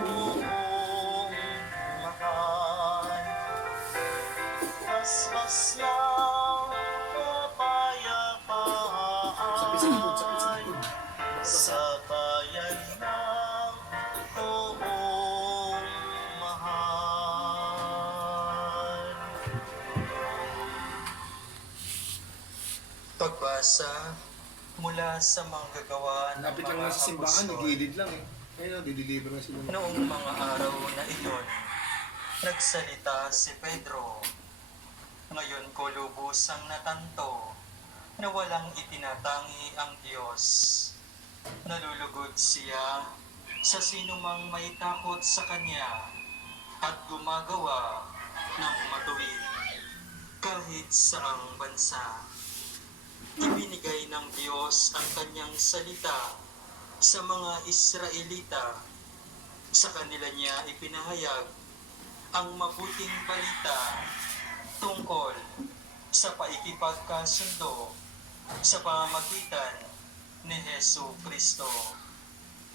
buong mahal. Basbas ng kapayapaan sa bayan ng buong mahal. Pagbasa mula sa manggagawa ng Lapit lang mga nga sa simbahan, apostol. gilid lang eh. Ayun, dideliver na sila. Noong mga araw na iyon, nagsalita si Pedro. Ngayon ko lubusang natanto na walang itinatangi ang Diyos. Nalulugod siya sa sinumang may takot sa Kanya at gumagawa ng matuwid kahit saang bansa. Ibinigay ng Diyos ang Kanyang salita sa mga Israelita. Sa kanila niya ipinahayag ang mabuting balita tungkol sa paikipagkasundo sa pamamagitan ni Hesu Kristo.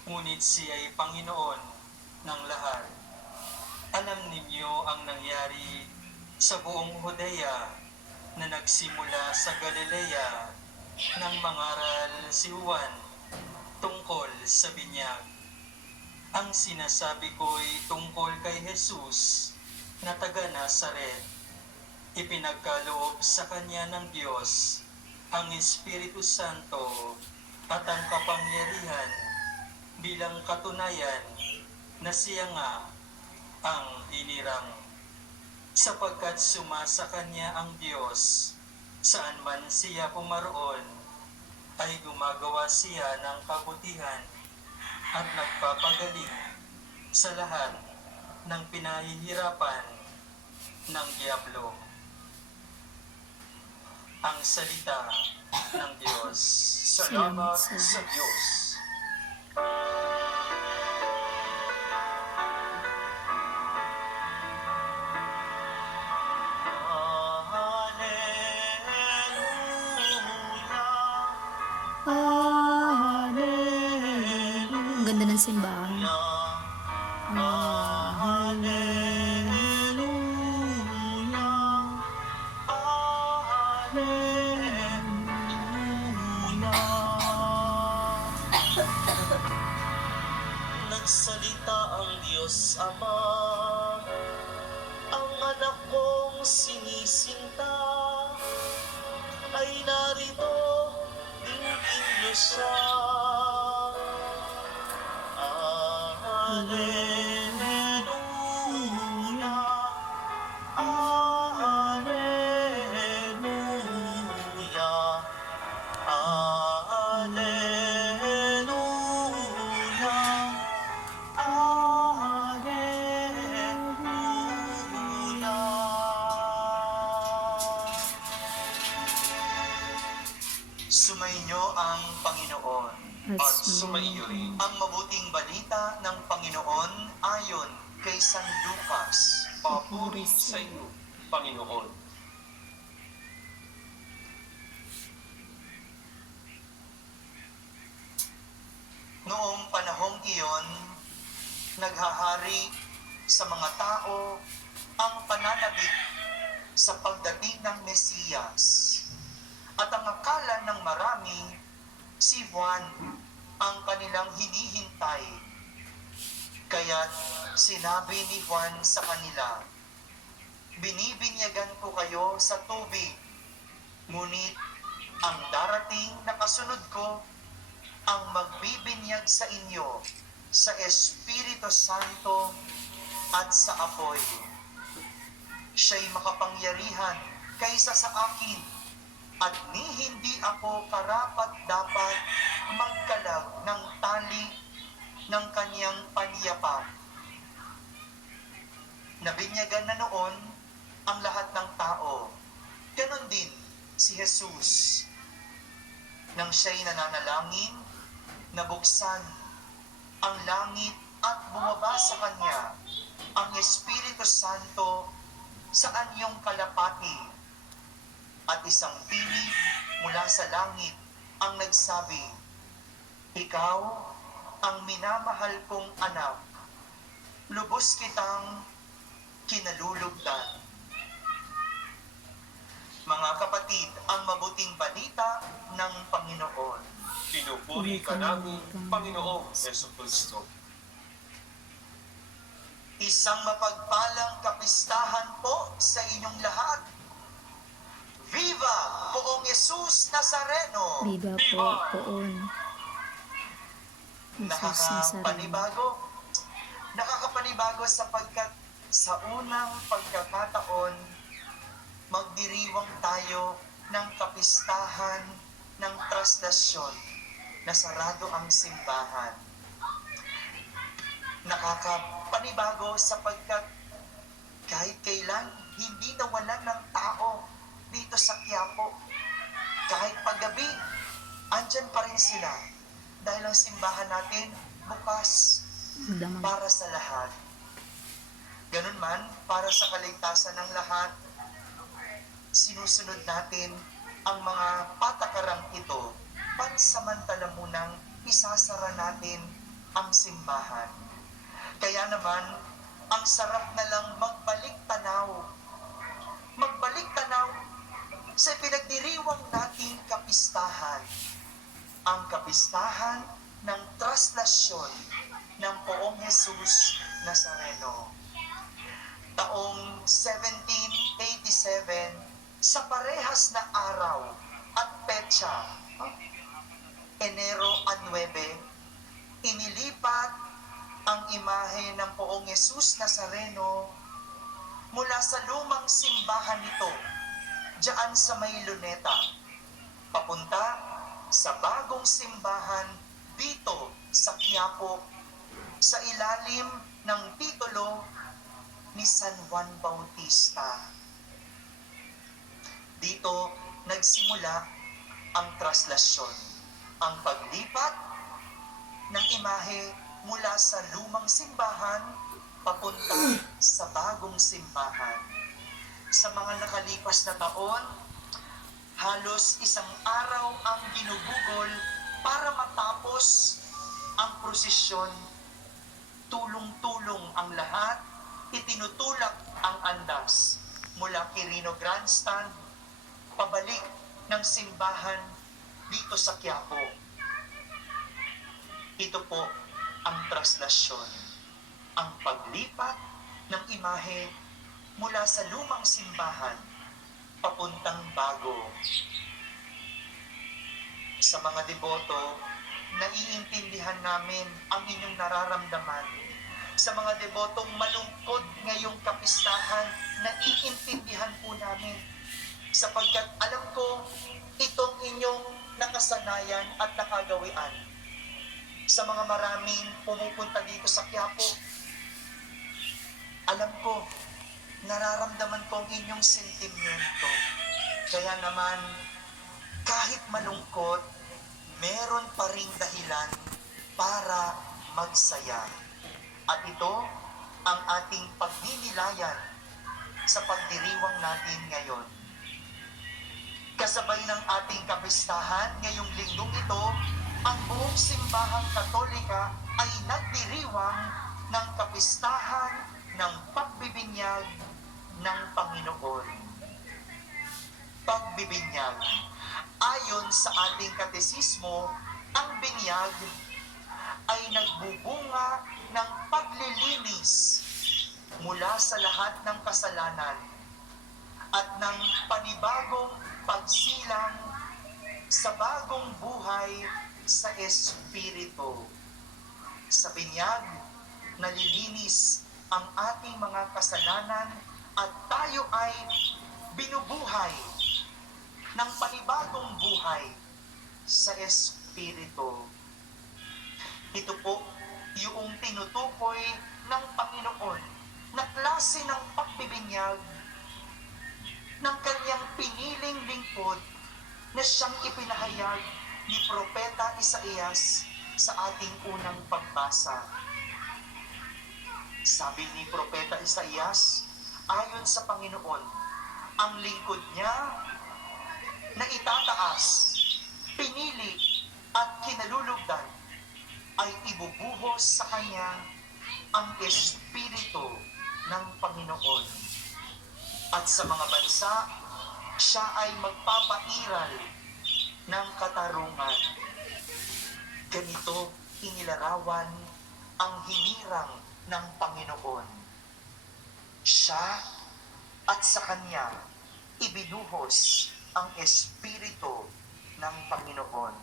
Ngunit siya ay Panginoon ng lahat. Alam ninyo ang nangyari sa buong Judea na nagsimula sa Galilea nang mangaral si Juan tungkol sa binyag. Ang sinasabi ko'y tungkol kay Jesus na taga Nazaret. Ipinagkaloob sa kanya ng Diyos ang Espiritu Santo at ang kapangyarihan bilang katunayan na siya nga ang inirang. Sapagkat sumasa kanya ang Diyos, saan man siya pumaroon, ay gumagawa siya ng kabutihan at nagpapagaling sa lahat ng pinahihirapan ng diablo. Ang salita ng Diyos. Salamat sa Diyos. Ang ganda ng simbahan. Nagsalita ang Diyos Ama, ang anak kong sinisinta, ay narito, dinggin niyo siya. Alleluia, Alleluia, Alleluia, Alleluia. Sumainyo ang Panginoon at sumaiyo rin ang mabuting balita ng Panginoon ayon kay San Lucas. Papuri sa inyo, Panginoon. Noong panahong iyon, naghahari sa mga tao ang pananabik sa pagdating ng Mesiyas. At ang akala ng marami, si Juan ang kanilang hinihintay. Kaya't sinabi ni Juan sa kanila, binibinyagan ko kayo sa tubig, ngunit ang darating na kasunod ko, ang magbibinyag sa inyo sa Espiritu Santo at sa apoy. Siya'y makapangyarihan kaysa sa akin, at ni hindi ako karapat-dapat magkalag ng tali ng kanyang panyapak. Nabinyagan na noon ang lahat ng tao. Ganon din si Jesus. Nang siya'y nananalangin, nabuksan ang langit at bumaba sa kanya ang Espiritu Santo sa anyong kalapati. At isang tinig mula sa langit ang nagsabi, ikaw ang minamahal kong anak, lubos kitang kinalulugdan. Mga kapatid, ang mabuting balita ng Panginoon. Pinupuri ka namin, Panginoong Jesucristo. Isang mapagpalang kapistahan po sa inyong lahat. Viva Poong Jesus Nazareno! Viva po, poon. Jesus Nazareno. Nakakapanibago sapagkat sa unang pagkakataon, magdiriwang tayo ng kapistahan ng traslasyon na sarado ang simbahan. Nakakapanibago sapagkat kahit kailan hindi nawalan ng tao dito sa Quiapo. Kahit paggabi, andyan pa rin sila dahil ang simbahan natin bukas Damang. para sa lahat. Ganun man, para sa kaligtasan ng lahat, sinusunod natin ang mga patakarang ito, pansamantala munang isasara natin ang simbahan. Kaya naman, ang sarap na lang magbalik tanaw sa pinagdiriwang nating kapistahan. Ang kapistahan ng traslasyon ng Poong Jesus Nazareno. Taong 1787, sa parehas na araw at petsa, Enero 9, inilipat ang imahe ng Poong Jesus Nazareno mula sa lumang simbahan nito, diyan sa may Luneta, papunta sa bagong simbahan dito sa Quiapo, sa ilalim ng titulo ni San Juan Bautista. Dito nagsimula ang traslasyon, ang paglipat ng imahe mula sa lumang simbahan papunta sa bagong simbahan. Sa mga nakalipas na taon, halos isang araw ang ginugugol para matapos ang prosesyon. Tulong-tulong ang lahat, itinutulak ang andas mula Quirino Grandstand pabalik ng simbahan dito sa Quiapo. Ito po ang traslasyon, ang paglipat ng imahe mula sa lumang simbahan papuntang bago. Sa mga deboto, naiintindihan namin ang inyong nararamdaman. Sa mga debotong malungkot ngayong kapistahan, naiintindihan po namin. Sapagkat alam ko, itong inyong nakasanayan at nakagawian. Sa mga maraming pumupunta dito sa Quiapo, alam ko, nararamdaman ko ang inyong sentimento. Kaya naman, kahit malungkot, meron pa ring dahilan para magsaya. At ito ang ating pagninilayan sa pagdiriwang natin ngayon. Kasabay ng ating kapistahan ngayong linggong ito, ang buong simbahang Katolika ay nagdiriwang ng kapistahan ng pagbibinyag ng Panginoon. Pagbibinyag. Ayon sa ating katesismo, ang binyag ay nagbubunga ng paglilinis mula sa lahat ng kasalanan at ng panibagong pagsilang sa bagong buhay sa Espiritu. Sa binyag, nalilinis ang ating mga kasalanan at tayo ay binubuhay ng panibagong buhay sa Espiritu. Ito po yung tinutukoy ng Panginoon na klase ng pagbibinyag ng kanyang piniling lingkod na siyang ipinahayag ni Propeta Isaías sa ating unang pagbasa. Sabi ni Propeta Isaías, ayon sa Panginoon, ang lingkod niya na itataas, pinili at kinalulugdan ay ibubuhos sa kanya ang Espiritu ng Panginoon. At sa mga bansa, siya ay magpapairal ng katarungan. Ganito inilarawan ang hinirang ng Panginoon. Siya at sa Kanya ibinuhos ang Espiritu ng Panginoon.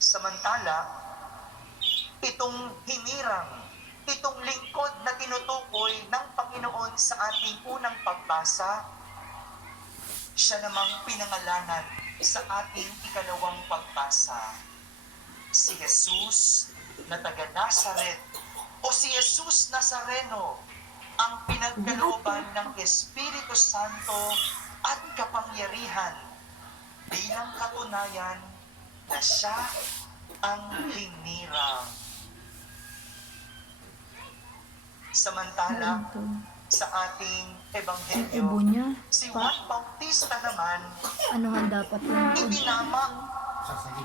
Samantala, itong hinirang, itong lingkod na tinutukoy ng Panginoon sa ating unang pagbasa, siya namang pinangalanan sa ating ikalawang pagbasa. Si Jesus na taga Nazaret o si Jesus Nazareno ang pinagkalooban ng Espiritu Santo at kapangyarihan bilang katunayan na siya ang hinirang. Samantala, Ito. sa ating Ebo Ebanghelyo, niya. si Juan Bautista naman, Ano nga dapat yung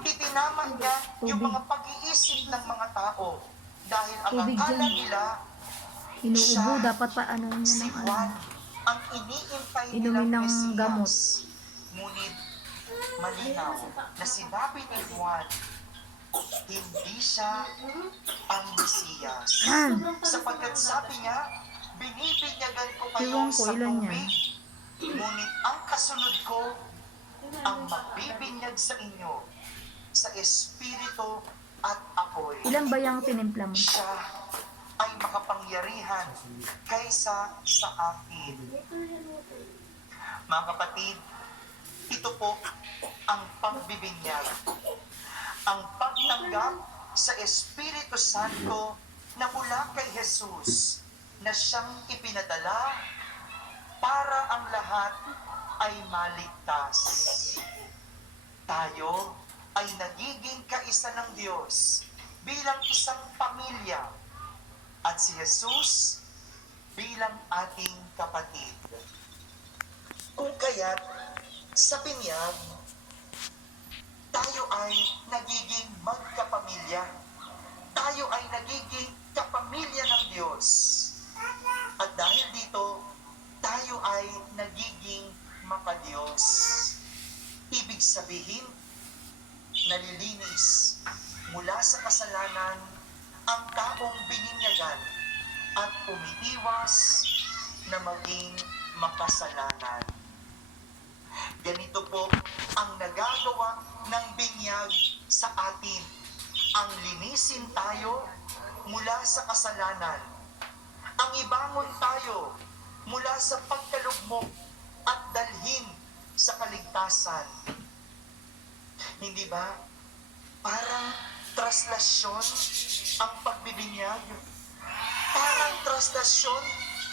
itinama niya yung mga pag-iisip ng mga tao dahil ang Tubig akala dyan. nila inuubo? Dapat pa ano niya si ng ano. Juan ang iniintay Inumin nilang ng Mesiyas. gamot. Ngunit malinaw na sinabi ni Juan, hindi siya ang Mesiyas. Sapagkat sabi niya, binibinyagan ko kayo Ewan ko, sa ilan yan? tubig. Ngunit ang kasunod ko, ang magbibinyag sa inyo sa Espiritu at apoy. Ilan ba yung tinimpla mo? Siya ay makapangyarihan kaysa sa akin. Mga kapatid, ito po ang pagbibinyag. Ang pagtanggap sa Espiritu Santo na mula kay Jesus na siyang ipinadala para ang lahat ay maligtas. Tayo ay nagiging kaisa ng Diyos bilang isang pamilya at si Jesus bilang ating kapatid. Kung kaya't sa binyag, tayo ay nagiging magkapamilya. Tayo ay nagiging kapamilya ng Diyos. At dahil dito, tayo ay nagiging makadiyos. Ibig sabihin, nalilinis mula sa kasalanan ang taong bininyagan at umiiwas na maging makasalanan. Ganito po ang nagagawa ng binyag sa atin. Ang linisin tayo mula sa kasalanan. Ang ibangon tayo mula sa pagkalugmok at dalhin sa kaligtasan. Hindi ba? Parang traslasyon ang pagbibinyag. Parang traslasyon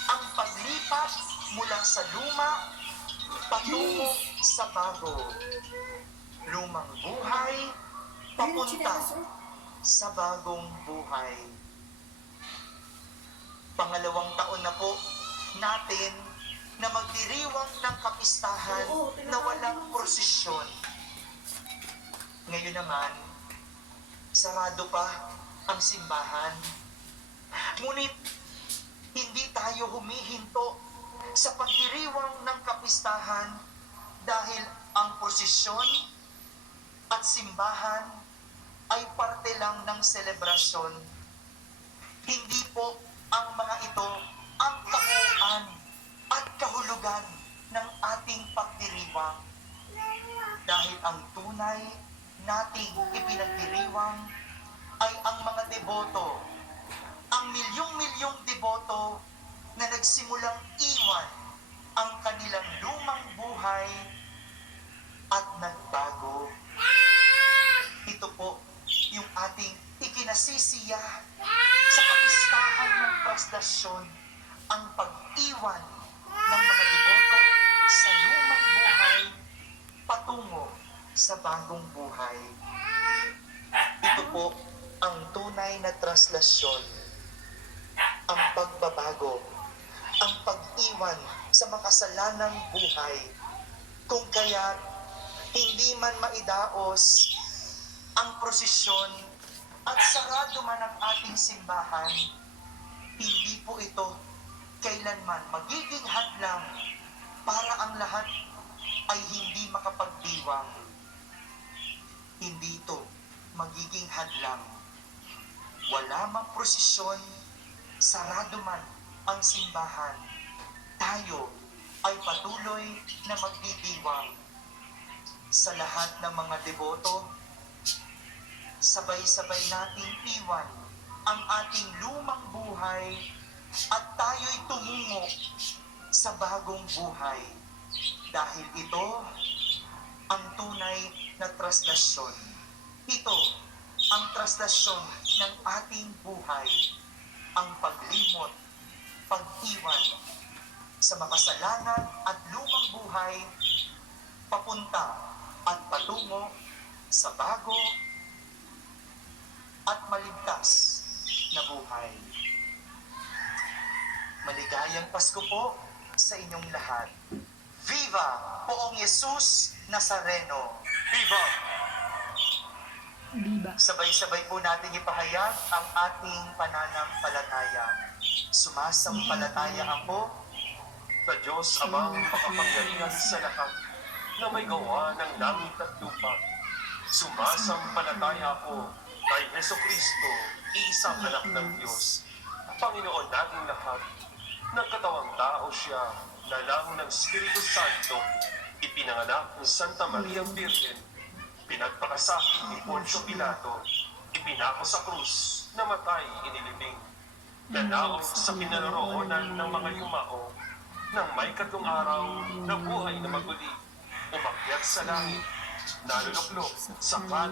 ang paglipat mula sa luma patungo sa bago. Lumang buhay papunta sa bagong buhay. Pangalawang taon na po natin na magdiriwang ng kapistahan na walang prosesyon. Ngayon naman, sarado pa ang simbahan. Ngunit, hindi tayo humihinto sa pagdiriwang ng kapistahan dahil ang prosesyon at simbahan ay parte lang ng selebrasyon. Hindi po ang mga ito ang kabuuan at kahulugan ng ating pagdiriwang. Dahil ang tunay nating ipinagdiriwang ay ang mga deboto, ang milyong-milyong deboto na nagsimulang iwan ang kanilang lumang buhay at nagbago. Ito po yung ating ikinasisiya sa kapistahan ng prastasyon, ang pag-iwan ng mga deboto sa lumang buhay patungo sa bagong buhay. Ito po ang tunay na traslasyon, ang pagbabago, ang pag-iwan sa makasalanang buhay. Kung kaya hindi man maidaos ang prosesyon at sarado man ang ating simbahan, hindi po ito kailanman magiging hadlang para ang lahat ay hindi makapagdiwang. Hindi ito magiging hadlang. Wala mang prosesyon, sarado man ang simbahan, tayo ay patuloy na magdidiwang. Sa lahat ng mga deboto, sabay-sabay nating iwan ang ating lumang buhay at tayo'y tumungo sa bagong buhay. Dahil ito ang tunay na traslasyon. Ito ang traslasyon ng ating buhay, ang paglimot, pag-iwan sa makasalanan at lumang buhay, papunta at patungo sa bago at maligtas na buhay. Maligayang Pasko po sa inyong lahat. Viva Poong Jesus Nazareno! Viva! Biba. Sabay-sabay po natin ipahayag ang ating pananampalataya. Sumasampalataya ako Sa Diyos Amang makapangyarihan sa lahat, na may gawa ng langit at lupa. Sumasampalataya ako kay Jesucristo, iisang anak ng Diyos, Panginoon nating lahat. Nagkatawang tao siya, lalang ng Espiritu Santo, ipinanganak ng Santa Maria Virgen, pinagpakasakit ni Poncio Pilato, ipinako sa krus, namatay inilibing, nanaog sa kinaroroonan ng mga yumao, nang may 3 araw na buhay na maguli, umakyat sa langit, naluluklok sa